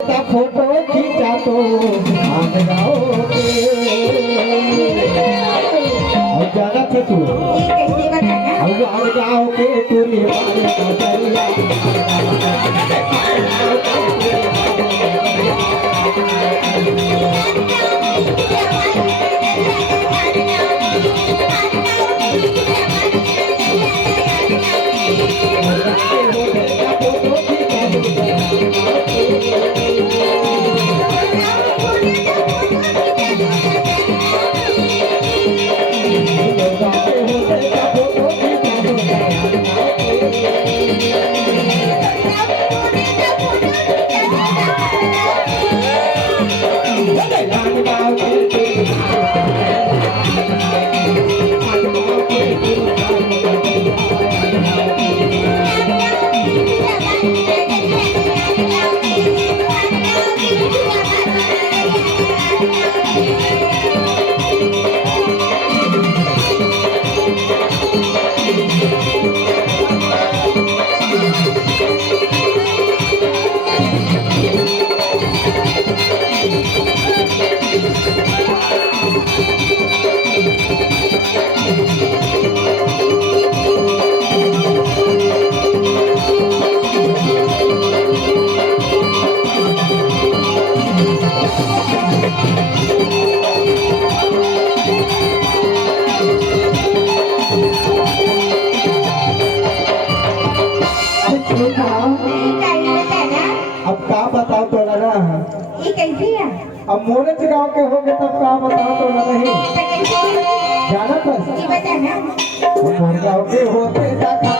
का फोटो खींचा तो भाग जाओगे। और जाना था तू ये कैसे बताना? अब भाग जाओगे तूने मारे का दरिया। अब का बताओ तो लगा ये कैसे है? अब मोरच गांव के हो गए तब का बताओ तो लगा ही तो कैसे है? जाना था ये बताना। मोर गांव के होते जाता